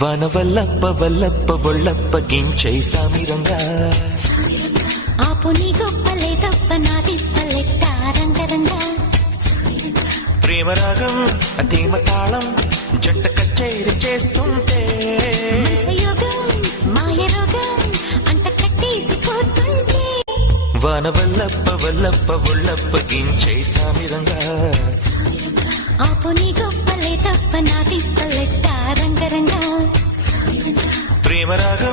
వన వల్లప్ప వల్లప్ప ఒళ్ళప్ప గించై సామిరంగా ఆపు నీ గొప్పలే తప్ప నా తిప్పలెట్ట రంగరంగా ప్రేమరాగం అతీమ తాళం జంట కచేరి చేస్తుంటే యోగం మాయ రోగం అంట కట్టేసిపోతుంటే వన వల్లప్ప వల్లప్ప ఒళ్ళప్ప గించై సామిరంగా ఆపు నీ గొప్పలే తప్ప నా తిప్పలెట్ట రంగరంగా ప్రేమరాగం